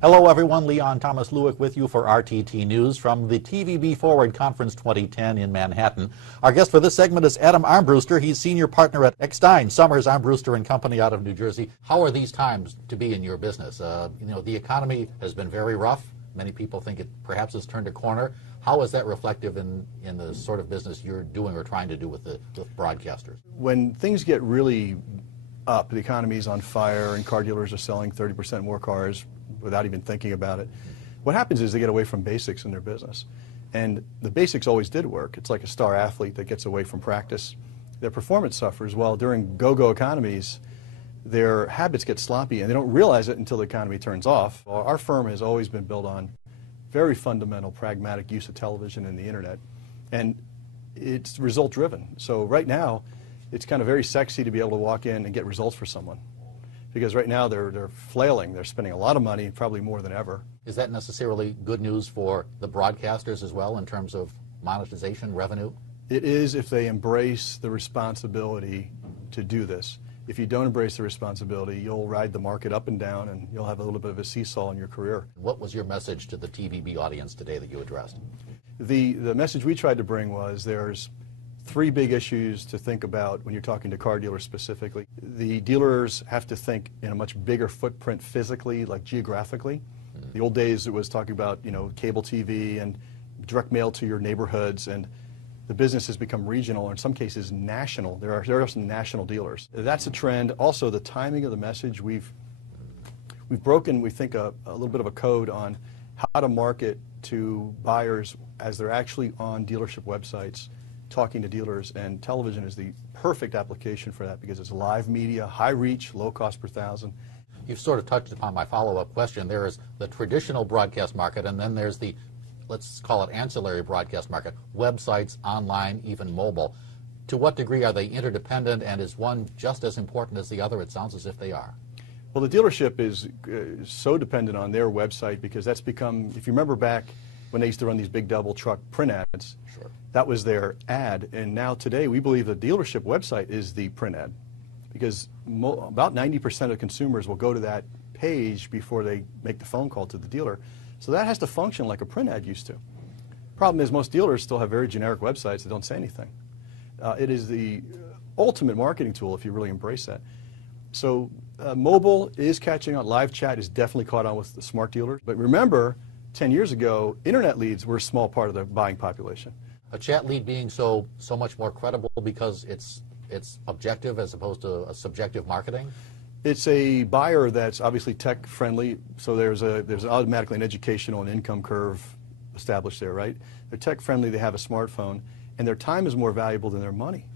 Hello everyone, Leon Thomas Lewick with you for RTT News from the TVB Forward Conference 2010 in Manhattan. Our guest for this segment is Adam Armbruster. He's senior partner at Eckstein, Summers, Armbruster and Company out of New Jersey. How are these times to be in your business? The economy has been very rough. Many people think it perhaps has turned a corner. How is that reflective in the sort of business you're doing or trying to do with broadcasters? When things get really up, the economy's on fire and car dealers are selling 30% more cars without even thinking about it, what happens is they get away from basics in their business. And the basics always did work. It's like a star athlete that gets away from practice. Their performance suffers. While during go-go economies, their habits get sloppy and they don't realize it until the economy turns off. Our firm has always been built on very fundamental, pragmatic use of television and the internet. And it's result-driven. So right now, it's kind of very sexy to be able to walk in and get results for someone. Because right now they're flailing. They're spending a lot of money, probably more than ever. Is that necessarily good news for the broadcasters as well in terms of monetization, revenue? It is if they embrace the responsibility to do this. If you don't embrace the responsibility, you'll ride the market up and down and you'll have a little bit of a seesaw in your career. What was your message to the TVB audience today that you addressed? The message we tried to bring was there's three big issues to think about when you're talking to car dealers specifically. The dealers have to think in a much bigger footprint physically, like geographically. The old days it was talking about, cable TV and direct mail to your neighborhoods, and the business has become regional, or in some cases national. There are some national dealers. That's a trend. Also, the timing of the message, we've broken, we think, a little bit of a code on how to market to buyers as they're actually on dealership websites talking to dealers, and television is the perfect application for that because it's live media, high reach, low cost per thousand. You've sort of touched upon my follow-up question. There is the traditional broadcast market, and then there's the, let's call it ancillary broadcast market, websites, online, even mobile. To what degree are they interdependent, and is one just as important as the other? It sounds as if they are. Well, the dealership is so dependent on their website because that's become, if you remember back when they used to run these big double truck print ads, sure, that was their ad. And now today we believe the dealership website is the print ad because about 90% of consumers will go to that page before they make the phone call to the dealer. So that has to function like a print ad used to. Problem is most dealers still have very generic websites that don't say anything. It is the ultimate marketing tool if you really embrace that. So mobile is catching on. Live chat is definitely caught on with the smart dealers. But remember, 10 years ago, internet leads were a small part of the buying population. A chat lead being so much more credible because it's objective as opposed to a subjective marketing? It's a buyer that's obviously tech friendly, so there's automatically an educational and income curve established there, right? They're tech friendly, they have a smartphone, and their time is more valuable than their money.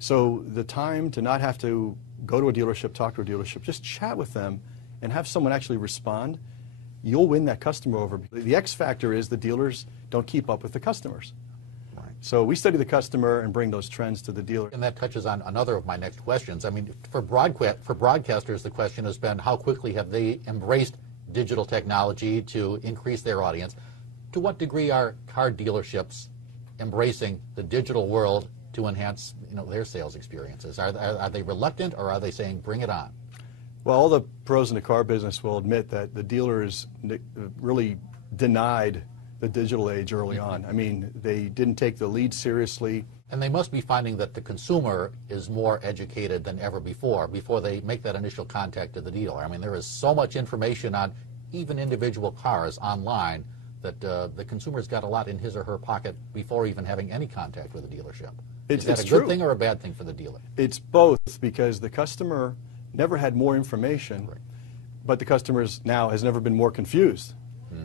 So the time to not have to go to a dealership, talk to a dealership, just chat with them and have someone actually respond, you'll win that customer over. The X factor is the dealers don't keep up with the customers. Right. So we study the customer and bring those trends to the dealer. And that touches on another of my next questions. I mean, for broadcasters, the question has been how quickly have they embraced digital technology to increase their audience? To what degree are car dealerships embracing the digital world to enhance their sales experiences? Are they reluctant, or are they saying bring it on? Well, all the pros in the car business will admit that the dealers really denied the digital age early on. I mean, they didn't take the lead seriously. And they must be finding that the consumer is more educated than ever before they make that initial contact to the dealer. I mean, there is so much information on even individual cars online that the consumer's got a lot in his or her pocket before even having any contact with a dealership. Is that a good thing or a bad thing for the dealer? It's both, because the customer never had more information, right, but the customer now has never been more confused.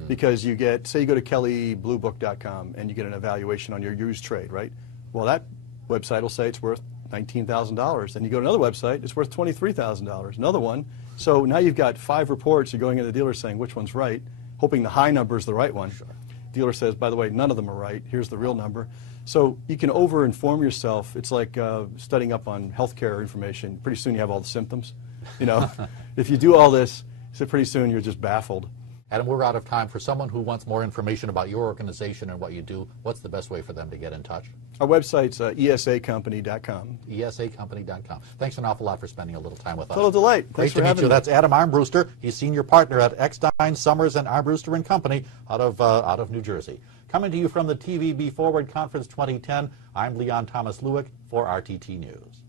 Because you get, say you go to kellybluebook.com and you get an evaluation on your used trade, right? Well, that website will say it's worth $19,000. Then you go to another website, it's worth $23,000. Another one. So now you've got 5 reports. You're going into the dealer saying which one's right, hoping the high number is the right one. Sure. Dealer says, by the way, none of them are right. Here's the real number. So you can over-inform yourself. It's like studying up on healthcare information. Pretty soon you have all the symptoms. If you do all this, so pretty soon you're just baffled. Adam, we're out of time. For someone who wants more information about your organization and what you do, what's the best way for them to get in touch? Our website's ESA&Company.com. ESA&Company.com. Thanks an awful lot for spending a little time with us. Total delight. Great to meet you. That's Adam Armbruster. He's senior partner at Eckstein, Summers, and Armbruster and Company out of New Jersey. Coming to you from the TVB Forward Conference 2010, I'm Leon Thomas Lewick for RTT News.